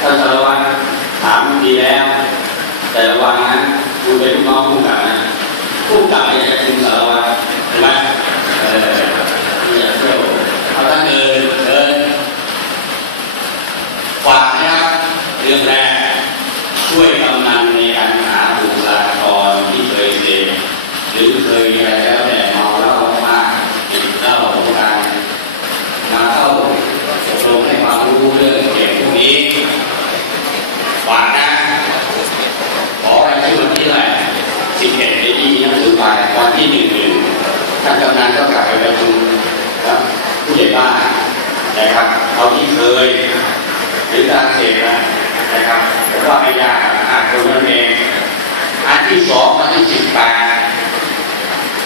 ท่านสารวัตรถามดีแล้ว แต่ระวังนะคุณเป็นลูกน้องผู้กับนะผู้กับเนี่ยจะคุณสารวัตรเห็นไหมเอออย่าเที่ยวเอาท่านเอินเอินฝากนะครับเรื่องแรก ช่วยกำนันในการหาบุคลากรที่เคยเสพหรือเคยอะไรแล้วแต่เมาเหล้ามากติดเหล้าการมาเข้าอบรมให้ความรู้เรื่องเกี่ยวกับพวกนี้ฝากนะ ขอรายชื่อวันที่เท่าไหร่สิบเอ็ดในที่หนังสือไปวันที่หนึ่งหนึ่ง ท่านกำนันก็กลับไปประชุมกับผู้ใหญ่บ้านนะครับเอาที่เคยหรือการเสพนะนะครับผมว่าไม่ยากหากคนนั้นเองอันที่สองวันที่สิบแปด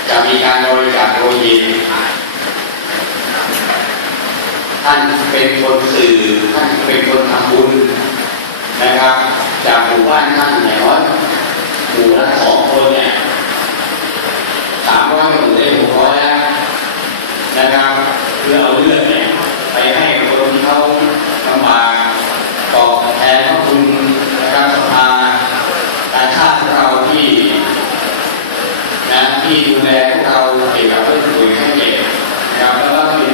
จะมีการบริจาคโลหิตท่านเป็นคนสื่อท่านเป็นคนทำบุญนะครับ จากหมู่บ้านท่านอย่างน้อยหมู่ละสองคนเนี่ยสามร้อยหมู่ได้หกร้อยแล้วนะครับเพื่อเอาเลือดเนี่ยไปให้คนที่เขาลำบาก ตอบแทนพระคุณนะครับสภาการชาติของเราที่นะ ที่ดูแลพวกเราเกี่ยวกับเรื่องปุ๋ยให้เก็บนะครับแล้วก็ที่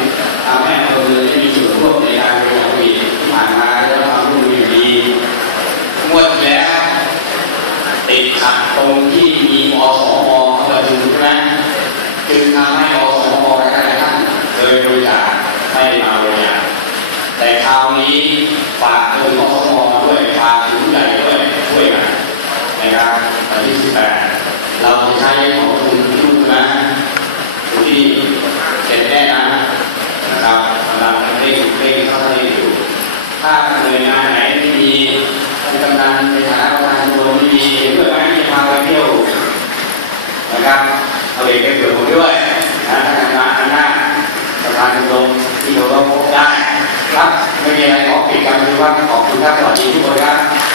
ทำให้คนเมืองได้มีส่วนร่วมในการบริหารปุ๋ยที่ผ่านมาได้รับความร่วมมืออย่ดีงวดแล้วติดขัดตรงที่มีอสมเข้ามาดูใช่ไหมจึงทำให้อสมหลายๆท่านเคยบริจาคไม่มาบริจาคแต่คราวนี้ฝากเรื่องของสมด้วยฝากถึงใหญ่ด้วยช่วยกันนะครับวันที่18เราใช้ของคุณลูกนะอยู่ที่เสร็จแน่นะนะครับกำลังเร่งเร่งเข้าให้อยู่ ถ้าหน่วยงานไหนไม่มีท่านกำนันในฐานะประธานชมรมไม่มีเห็นด้วยไหมที่พาไปเที่ยวนะครับเอาเด็กไปเผื่อผมด้วยนะท่านกำนันอันหน้าประธานชมรมที่เราพบได้ ครับไม่มีอะไรขอปิดการประชุมครับขอบคุณครับสวัสดีทุกคนครับ